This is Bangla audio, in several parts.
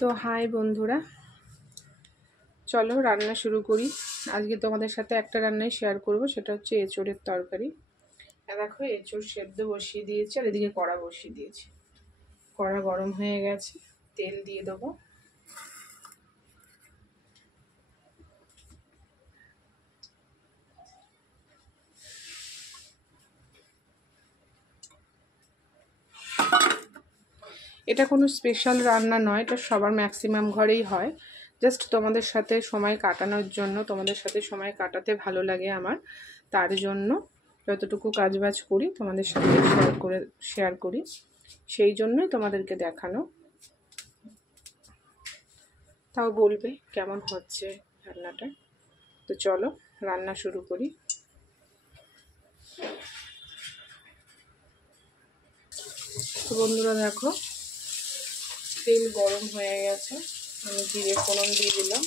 তো হাই বন্ধুরা, চলো রান্না শুরু করি। আজকে তোমাদের সাথে একটা রান্নাই শেয়ার করব, সেটা হচ্ছে এঁচোড়ের তরকারি। দেখো এঁচোড় সেদ্ধ বসিয়ে দিয়েছি, আর এদিকে কড়া বসিয়ে দিয়েছি। কড়া গরম হয়ে গেছে, তেল দিয়ে দেবো। এটা কোনো স্পেশাল রান্না নয়, এটা সবার ম্যাক্সিমাম ঘরেই হয়। জাস্ট তোমাদের সাথে সময় কাটানোর জন্য, তোমাদের সাথে সময় কাটাতে ভালো লাগে আমার, তার জন্য যতটুকু কাজবাজ করি তোমাদের সাথে শেয়ার করি, সেই জন্যই তোমাদেরকে দেখানো। তাও বলবে কেমন হচ্ছে রান্নাটা। তো চলো রান্না শুরু করি। তো বন্ধুরা দেখো, তেল গরম হয়ে গেছে, আমি জিরে ফোড়ন দিয়ে দিলাম।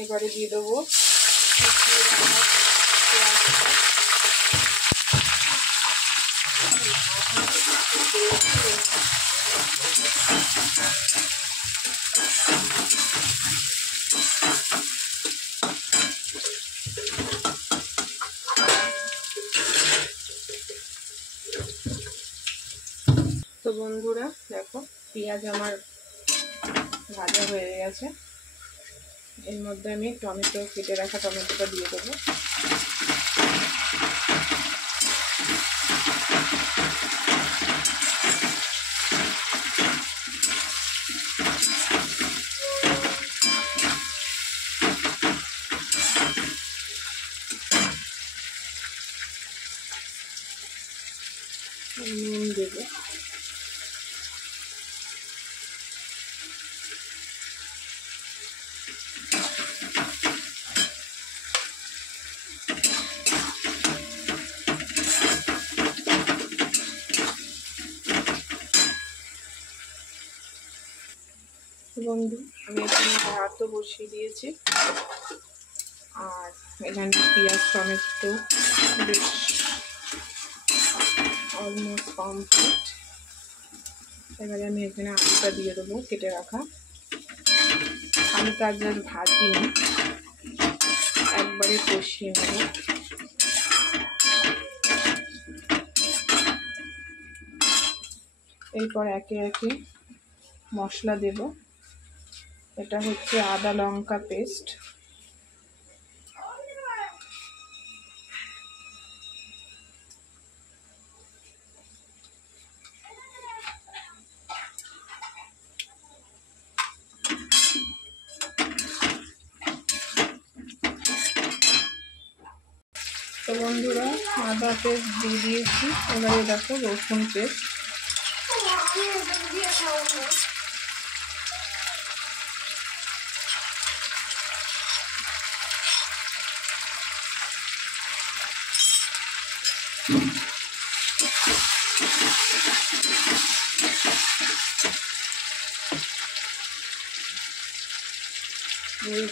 এবারে দিয়ে দেবো তো বন্ধুরা দেখো, পেঁয়াজ আমার ভাজা হয়ে গেছে। এর মধ্যে আমি টমেটো, কেটে রাখা টমেটোটা দিয়ে দেবো। নুন দেবো। বন্ধু আমি এখানে ভাতও বসিয়ে দিয়েছি, আর এখানে পেঁয়াজ টমেটো বেশ অলমোস্ট কমপ্লিট। এবারে আমি এখানে আলুটা দিয়ে দেবো, কেটে রাখা। আলুটা আজ ভাজিয়ে একবারে কষিয়ে নেব। এরপর একে একে মশলা দেব। এটা হচ্ছে আদা লঙ্কা পেস্ট, তো বন্ধুরা আদা পেস্ট দিয়ে দিয়েছি। এবারে দেখো রসুন পেস্ট,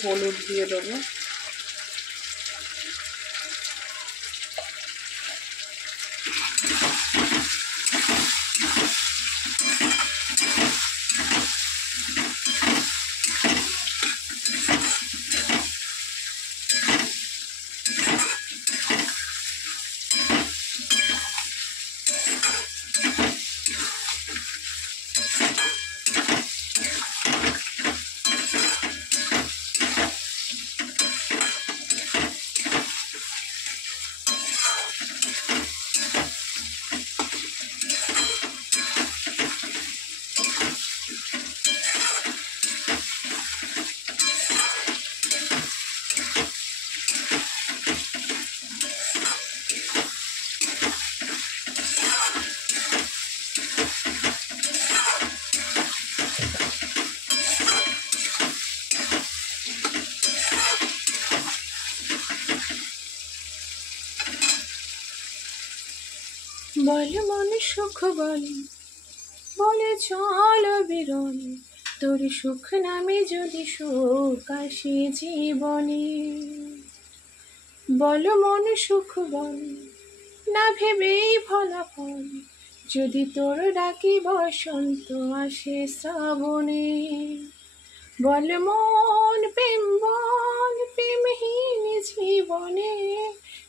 হলুদ দিয়ে দেবো। বল মন সুখ বলে, বলে চল বিরল, তোর সুখ নামে যদি সুখ আসে জীবনে। বল মন সুখ বলে, না ভেবেই ফলাফল, যদি তোর ডাকি বসন্ত আসে শ্রাবণে। বল মন প্রেম, বল প্রেমহীন জীবনে,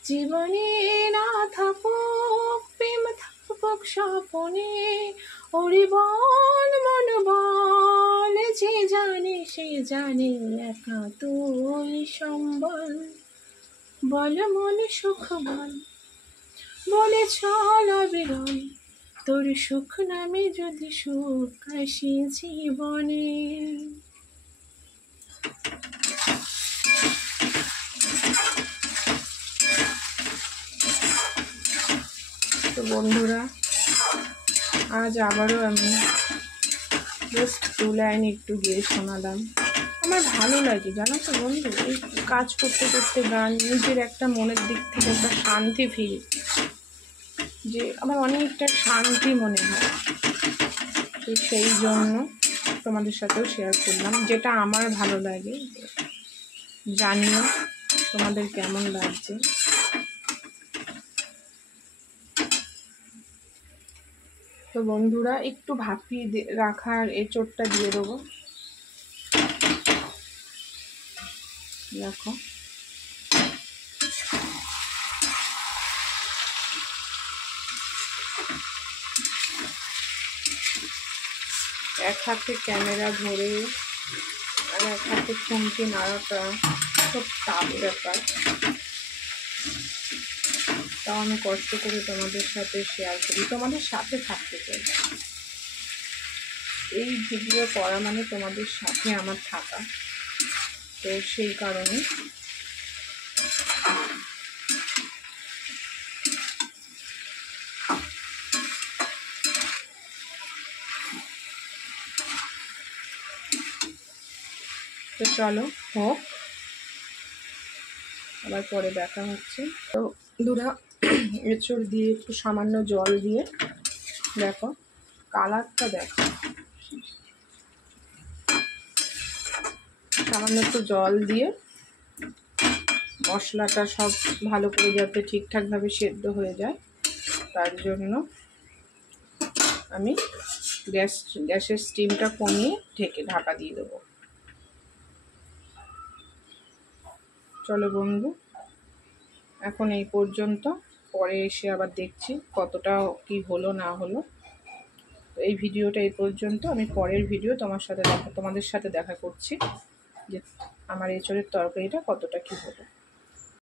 জীবনে না থাকুক প্রেম, থাকুক স্বপনে। ওরে বল মন বল, যে জানে সে জানে, একা তুই সম্বল। বল মন সুখ বল, বলে চল অবিরল, তোর সুখ নামে যদি সুখ আসে জীবনে। তো বন্ধুরা, আজ আবারও আমি জাস্ট 2 লাইন একটু গিয়ে শোনালাম। আমার ভালো লাগে জানো তো বন্ধু, এই কাজ করতে করতে গান, নিজের একটা মনের দিক থেকে একটা শান্তি ফিল, যে আমার অনেকটা শান্তি মনে হয়। তো সেই জন্য তোমাদের সাথেও শেয়ার করলাম, যেটা আমার ভালো লাগে। জানিও তোমাদের কেমন লাগছে। তো বন্ধুরা, একটু ভাপিয়ে রাখার এঁচোড়টা দিয়ে দেবো। দেখো এক হাতে ক্যামেরা ধরে আর এক হাতে খুন্তি নাড়াটা খুব টাফ ব্যাপার, তাও আমি কষ্ট করে তোমাদের সাথে শেয়ার করি, তোমাদের সাথে থাকতে চাই। এই ভিডিও করা মানে তোমাদের সাথে আমার থাকা, তো সেই কারণে তো চলো হোক, আবার পরে দেখা হচ্ছে। তো বন্ধুরা, এঁচড় দিয়ে একটু সামান্য জল দিয়ে, দেখো কালারটা দেখো, সামান্য একটু জল দিয়ে মশলাটা সব ভালো করে যাতে ঠিকঠাকভাবে সেদ্ধ হয়ে যায়, তার জন্য আমি গ্যাসের স্টিমটা কমিয়ে ঢাকা দিয়ে দেবো। চলো বন্ধু, এখন এই পর্যন্ত, পরে এসে আবার দেখছি কতটা কি হলো না হলো। এই ভিডিওটা এই পর্যন্ত, আমি পরের ভিডিও তোমাদের সাথে দেখা করছি যে আমার এঁচড়ের তরকারিটা কতটা কি হলো।